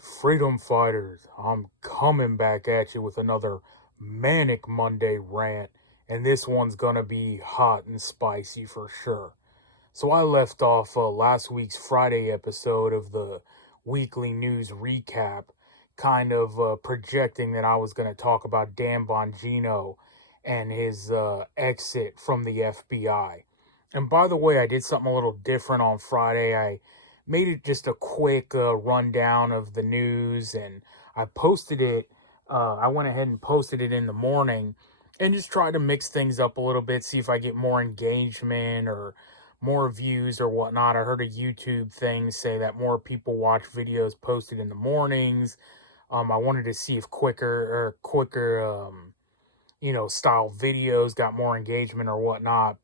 Freedom Fighters, I'm coming back at you with another Manic Monday rant, and this one's gonna be hot and spicy for sure. So I left off last week's Friday episode of the weekly news recap, kind of projecting that I was gonna talk about Dan Bongino and his exit from the FBI. And by the way, I did something a little different on Friday. I made it just a quick rundown of the news, and I posted it. I went ahead and posted it in the morning and just tried to mix things up a little bit, see if I get more engagement or more views or whatnot. I heard a YouTube thing say that more people watch videos posted in the mornings. I wanted to see if quicker, style videos got more engagement or whatnot.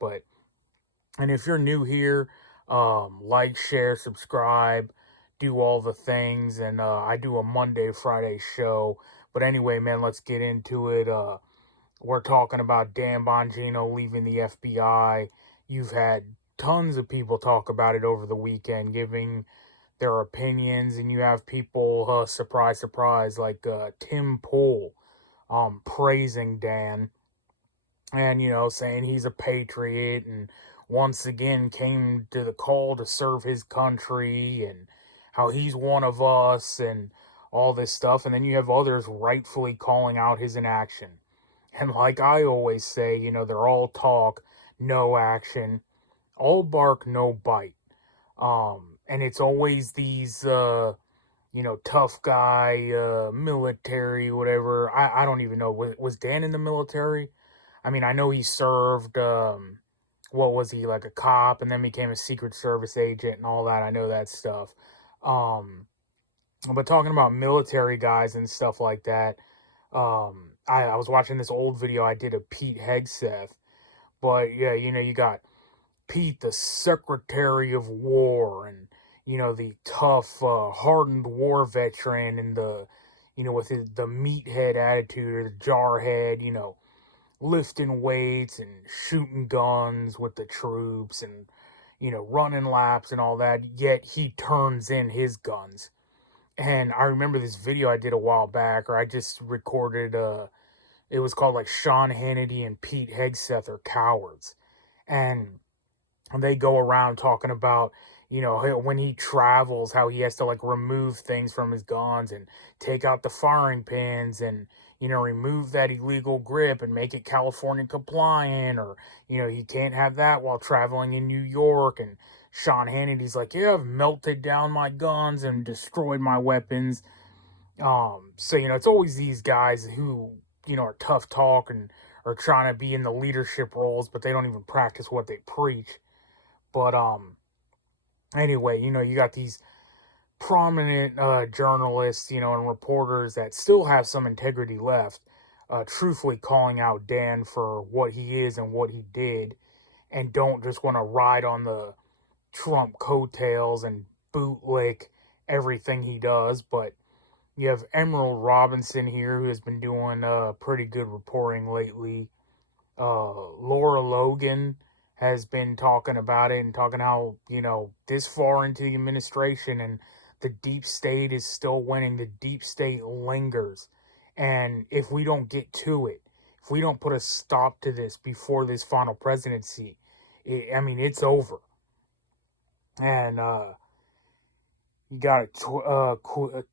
And if you're new here, like, share, subscribe, do all the things. And I do a Monday, Friday show. But anyway, man, let's get into it. We're talking about Dan Bongino leaving the FBI. You've had tons of people talk about it over the weekend, giving their opinions. And you have people, surprise, surprise, like Tim Pool praising Dan and, saying he's a patriot and once again came to the call to serve his country and how he's one of us and all this stuff. And then you have others rightfully calling out his inaction. And like I always say, they're all talk, no action, all bark, no bite. And it's always these, tough guy, military, whatever. I don't even know. Was Dan in the military? I mean, I know he served, what was he, like a cop, and then became a Secret Service agent and all that. I know that stuff. But talking about military guys and stuff like that, I was watching this old video I did of Pete Hegseth. But, yeah, you got Pete, the Secretary of War, and, the tough, hardened war veteran, and with the meathead attitude, or the jarhead, lifting weights and shooting guns with the troops and, running laps and all that, yet he turns in his guns. And I remember this video I did a while back, or I just recorded, it was called like Sean Hannity and Pete Hegseth are cowards. And they go around talking about, when he travels, how he has to like remove things from his guns and take out the firing pins and, remove that illegal grip and make it California compliant, or, he can't have that while traveling in New York. And Sean Hannity's like, yeah, I've melted down my guns and destroyed my weapons. So, it's always these guys who, are tough talk and are trying to be in the leadership roles, but they don't even practice what they preach. But, anyway, you got these prominent journalists, and reporters that still have some integrity left, truthfully calling out Dan for what he is and what he did, and don't just want to ride on the Trump coattails and bootlick everything he does. But you have Emerald Robinson here, who has been doing pretty good reporting lately. Laura Logan has been talking about it and talking how, this far into the administration and the deep state is still winning. The deep state lingers. And if we don't get to it, if we don't put a stop to this before this final presidency, it's over. And you got a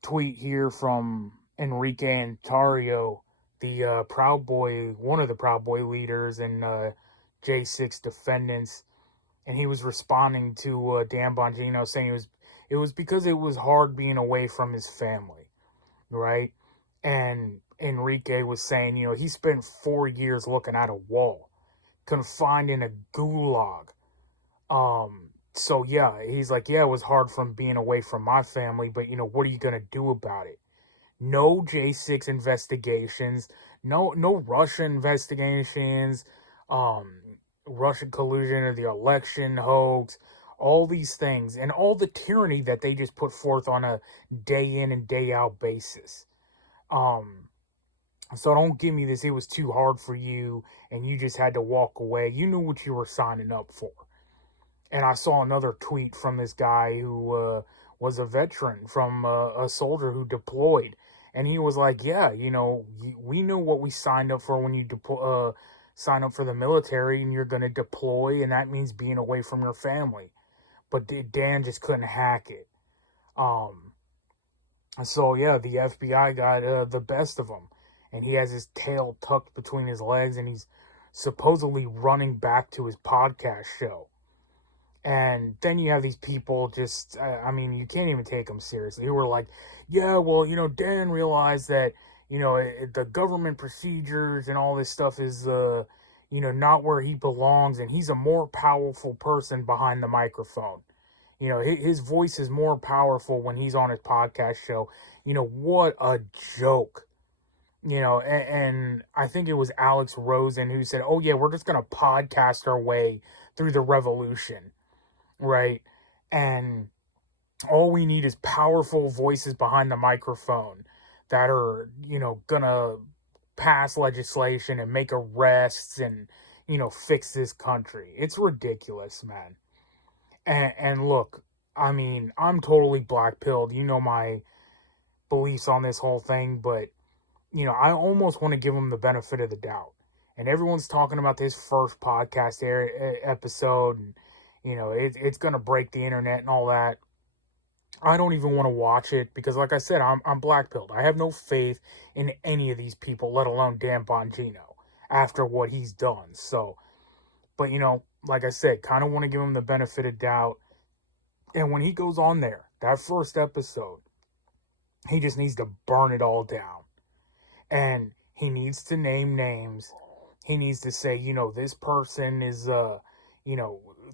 tweet here from Enrique Antario, the Proud Boy, one of the Proud Boy leaders and J6 defendants, and he was responding to Dan Bongino, saying it was because it was hard being away from his family, right? And Enrique was saying, he spent 4 years looking at a wall, confined in a gulag. So yeah, he's like, yeah, it was hard from being away from my family, but what are you gonna do about it? No J6 investigations, no Russia investigations, Russian collusion or the election hoax, all these things, and all the tyranny that they just put forth on a day in and day out basis. So don't give me this, it was too hard for you and you just had to walk away. You knew what you were signing up for. And I saw another tweet from this guy who was a veteran from a soldier who deployed. And he was like, yeah, we know what we signed up for when you sign up for the military, and you're going to deploy, and that means being away from your family. But Dan just couldn't hack it. So yeah, the FBI got the best of him, and he has his tail tucked between his legs, and he's supposedly running back to his podcast show. And then you have these people just, I mean, you can't even take them seriously, who were like, yeah, well, Dan realized that, the government procedures and all this stuff is, not where he belongs, and he's a more powerful person behind the microphone. His voice is more powerful when he's on his podcast show. What a joke. And I think it was Alex Rosen who said, oh yeah, we're just going to podcast our way through the revolution. Right? And all we need is powerful voices behind the microphone that are, gonna pass legislation and make arrests and, fix this country. It's ridiculous, man. And look, I mean, I'm totally black-pilled. My beliefs on this whole thing, but, I almost want to give them the benefit of the doubt. And everyone's talking about this first podcast episode, and it's going to break the internet and all that. I don't even want to watch it because, like I said, I'm black-pilled. I have no faith in any of these people, let alone Dan Bongino, after what he's done. So, but, like I said, kind of want to give him the benefit of doubt. And when he goes on there, that first episode, he just needs to burn it all down. And he needs to name names. He needs to say, this person is,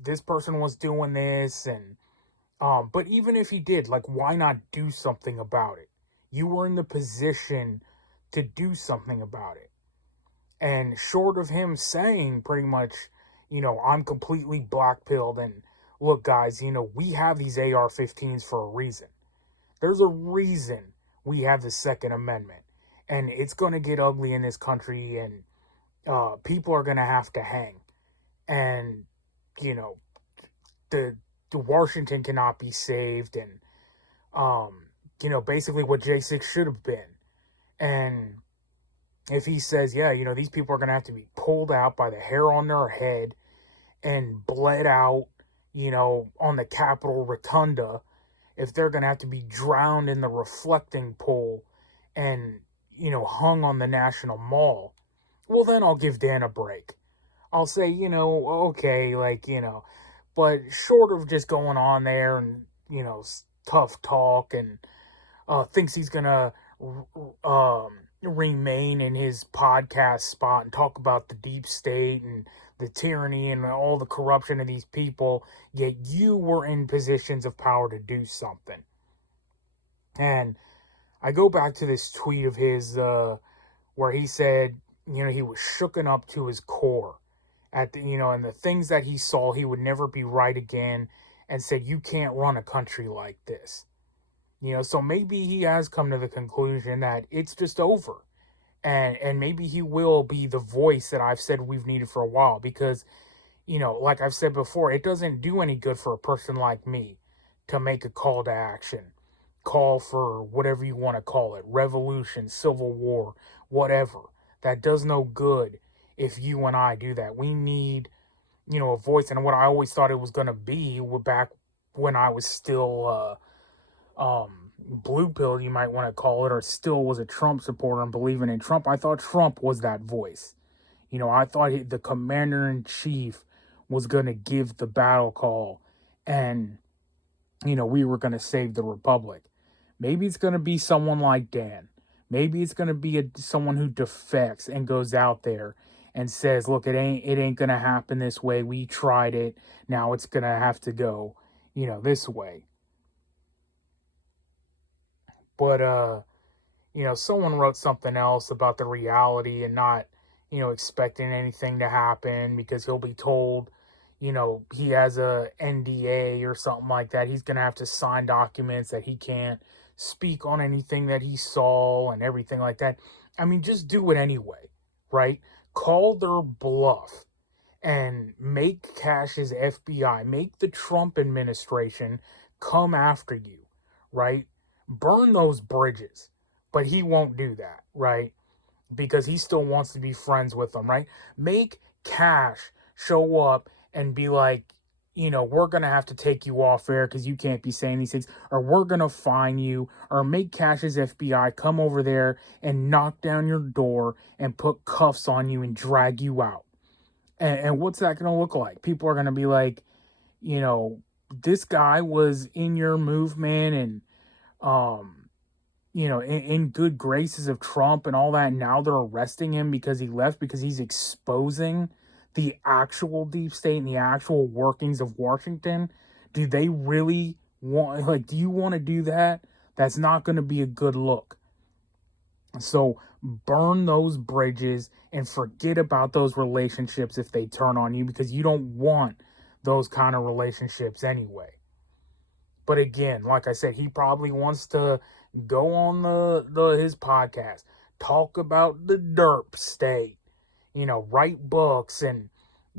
this person was doing this, and but even if he did, like, why not do something about it? You were in the position to do something about it. And short of him saying pretty much, I'm completely black-pilled, and look, guys, we have these AR-15s for a reason. There's a reason we have the Second Amendment, and it's going to get ugly in this country, and people are going to have to hang. And the Washington cannot be saved, and basically what J6 should have been. And if he says, yeah, these people are going to have to be pulled out by the hair on their head and bled out, on the Capitol Rotunda, if they're going to have to be drowned in the reflecting pool and, hung on the National Mall, well, then I'll give Dan a break. I'll say, okay, but short of just going on there and, tough talk and thinks he's going to remain in his podcast spot and talk about the deep state and the tyranny and all the corruption of these people, yet you were in positions of power to do something. And I go back to this tweet of his where he said, he was shooken up to his core at the, and the things that he saw, he would never be right again, and said, you can't run a country like this. So maybe he has come to the conclusion that it's just over. And maybe he will be the voice that I've said we've needed for a while, because, like I've said before, it doesn't do any good for a person like me to make a call to action, call for whatever you want to call it, revolution, civil war, whatever. That does no good if you and I do that. We need, a voice. And what I always thought it was going to be back when I was still blue pill, you might want to call it, or still was a Trump supporter and believing in Trump, I thought Trump was that voice. I thought the commander-in-chief was going to give the battle call, and, we were going to save the republic. Maybe it's going to be someone like Dan. Maybe it's going to be someone who defects and goes out there and says, look, it ain't going to happen this way. We tried it. Now it's going to have to go, this way. But, someone wrote something else about the reality and not, expecting anything to happen because he'll be told, he has a NDA or something like that. He's going to have to sign documents that he can't speak on anything that he saw and everything like that. I mean, just do it anyway, right? Call their bluff and make Cash's FBI, make the Trump administration come after you. right? Burn those bridges. But he won't do that, right? Because he still wants to be friends with them, right? Make Cash show up and be like, we're going to have to take you off air because you can't be saying these things, or we're going to fine you, or make Cash's FBI come over there and knock down your door and put cuffs on you and drag you out. And what's that going to look like? People are going to be like, this guy was in your movement and, in good graces of Trump and all that. And now they're arresting him because he left, because he's exposing the actual deep state and the actual workings of Washington. Do they really do you want to do that? That's not going to be a good look. So burn those bridges and forget about those relationships if they turn on you, because you don't want those kind of relationships anyway. But again, like I said, he probably wants to go on his podcast, talk about the derp state, write books and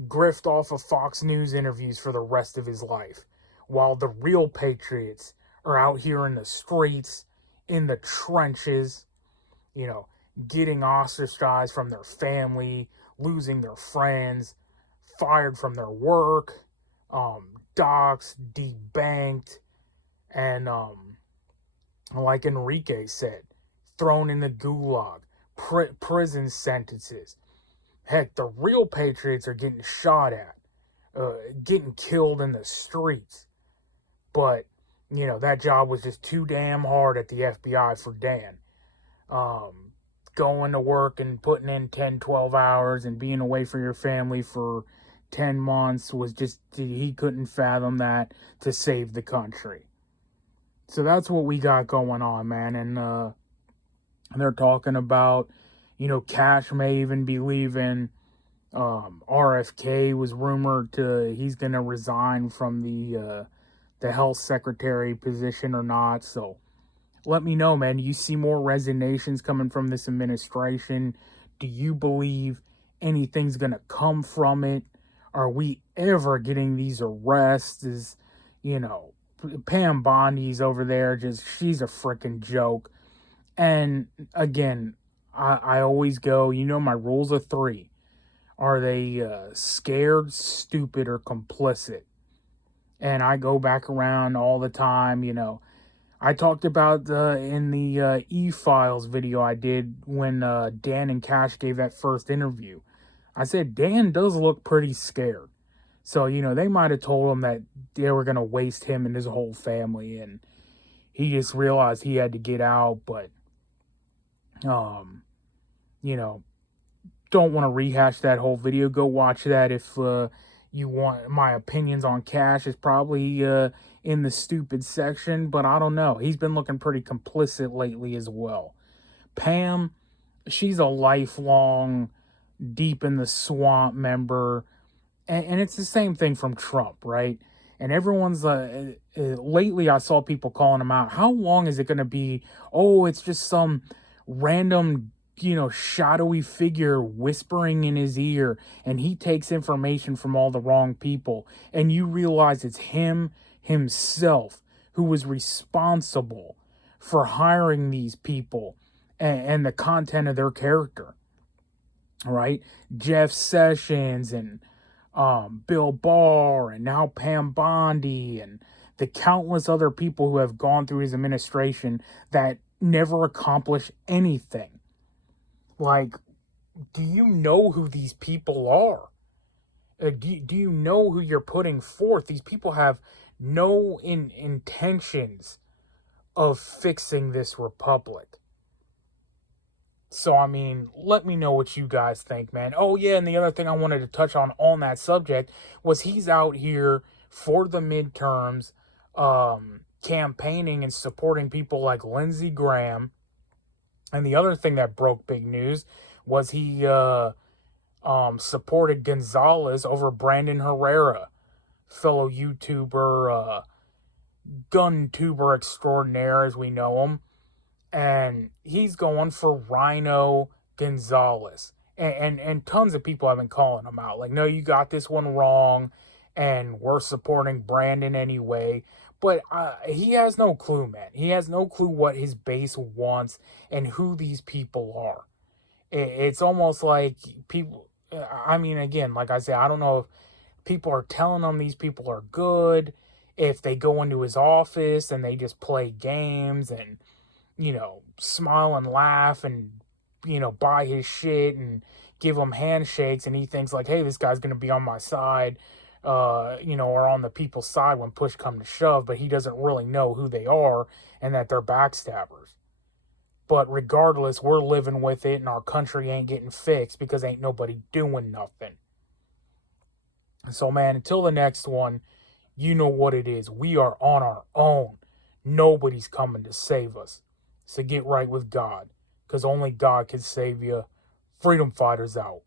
grift off of Fox News interviews for the rest of his life, while the real patriots are out here in the streets, in the trenches, getting ostracized from their family, losing their friends, fired from their work, doxxed, debanked, and like Enrique said, thrown in the gulag, prison sentences. Heck, the real patriots are getting shot at, getting killed in the streets. But, that job was just too damn hard at the FBI for Dan. Going to work and putting in 10, 12 hours and being away from your family for 10 months was just, he couldn't fathom that to save the country. So that's what we got going on, man. And they're talking about, Cash may even be leaving. RFK was rumored he's going to resign from the health secretary position or not. So let me know, man. You see more resignations coming from this administration? Do you believe anything's going to come from it? Are we ever getting these arrests? Pam Bondi's over there, she's a freaking joke. And again, I always go, my rules of three. Are they scared, stupid, or complicit? And I go back around all the time, I talked about in the E-Files video I did when Dan and Cash gave that first interview. I said, Dan does look pretty scared. So, they might have told him that they were going to waste him and his whole family, and he just realized he had to get out. But, don't want to rehash that whole video. Go watch that if you want. My opinions on Cash is probably in the stupid section, but I don't know. He's been looking pretty complicit lately as well. Pam, she's a lifelong deep in the swamp member. And it's the same thing from Trump, right? And everyone's, lately I saw people calling him out. How long is it going to be? Oh, it's just some random, shadowy figure whispering in his ear, and he takes information from all the wrong people. And you realize it's himself who was responsible for hiring these people and the content of their character, right? Jeff Sessions and Bill Barr, and now Pam Bondi, and the countless other people who have gone through his administration that never accomplished anything. Like, do you know who these people are? Do you know who you're putting forth? These people have no intentions of fixing this republic. So, let me know what you guys think, man. Oh, yeah, and the other thing I wanted to touch on that subject was he's out here for the midterms campaigning and supporting people like Lindsey Graham. And the other thing that broke big news was he supported Gonzalez over Brandon Herrera, fellow YouTuber, gun tuber extraordinaire as we know him. And he's going for Rhino Gonzalez. And tons of people have been calling him out. Like, no, you got this one wrong, and we're supporting Brandon anyway. But he has no clue, man. He has no clue what his base wants and who these people are. It's almost like people, I mean, again, like I said, I don't know if people are telling him these people are good, if they go into his office and they just play games and, smile and laugh and, buy his shit and give him handshakes, and he thinks like, hey, this guy's going to be on my side, or on the people's side when push come to shove, but he doesn't really know who they are and that they're backstabbers. But regardless, we're living with it and our country ain't getting fixed because ain't nobody doing nothing. So, man, until the next one, you know what it is. We are on our own. Nobody's coming to save us. So get right with God, because only God can save you. Freedom Fighters out.